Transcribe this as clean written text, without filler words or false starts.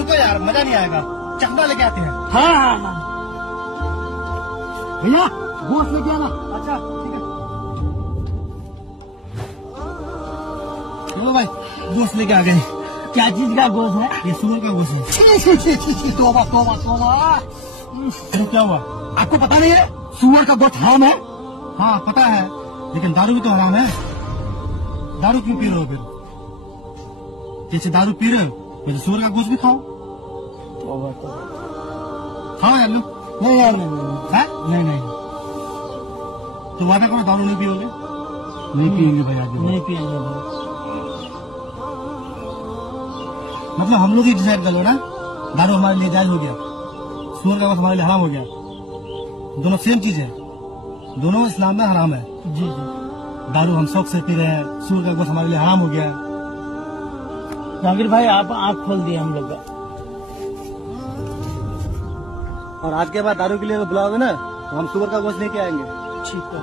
रुको यार, मजा नहीं आएगा, चकना लेके आते हैं। हाँ हाँ हाँ भैया, गोश्त लेके आना। अच्छा ठीक है, चलो भाई गोश्त लेके आ गए। क्या चीज का गोश्त है? ये सुअर का गोश्त है। तोबा तोबा तोबा। तो क्या हुआ? आपको पता नहीं है सुअर का गोश्त हराम है? हाँ पता है, लेकिन दारू भी तो हराम है। दारू क्यों पी रहे हो फिर? जैसे दारू पी रहे हो वैसे सुअर का गोश्त भी खाओ। तोबा तोबा। खाओ यार लो। नहीं यार नहीं नहीं नहीं, तो वादे करो दारू नहीं पियोगे। नहीं पियेंगे भाई, आगे नहीं पियेंगे भाई। मतलब हम लोग ही डिसाइड कर लो ना, दारू हमारे लिए जायज हो गया, सुअर का गोश्त हमारे लिए हराम हो गया। दोनों सेम चीज है, दोनों इस्लाम में हराम है। जी जी। दारू हम शौक से पी रहे हैं, सुअर का गोश्त हमारे लिए हराम हो गया है। जहांगीर भाई आप आँख खोल दिए हम लोग का। और आज के बाद दारू के लिए बुलाओगे ना तो हम सुअर का गोश्त लेके आएंगे। ठीक है,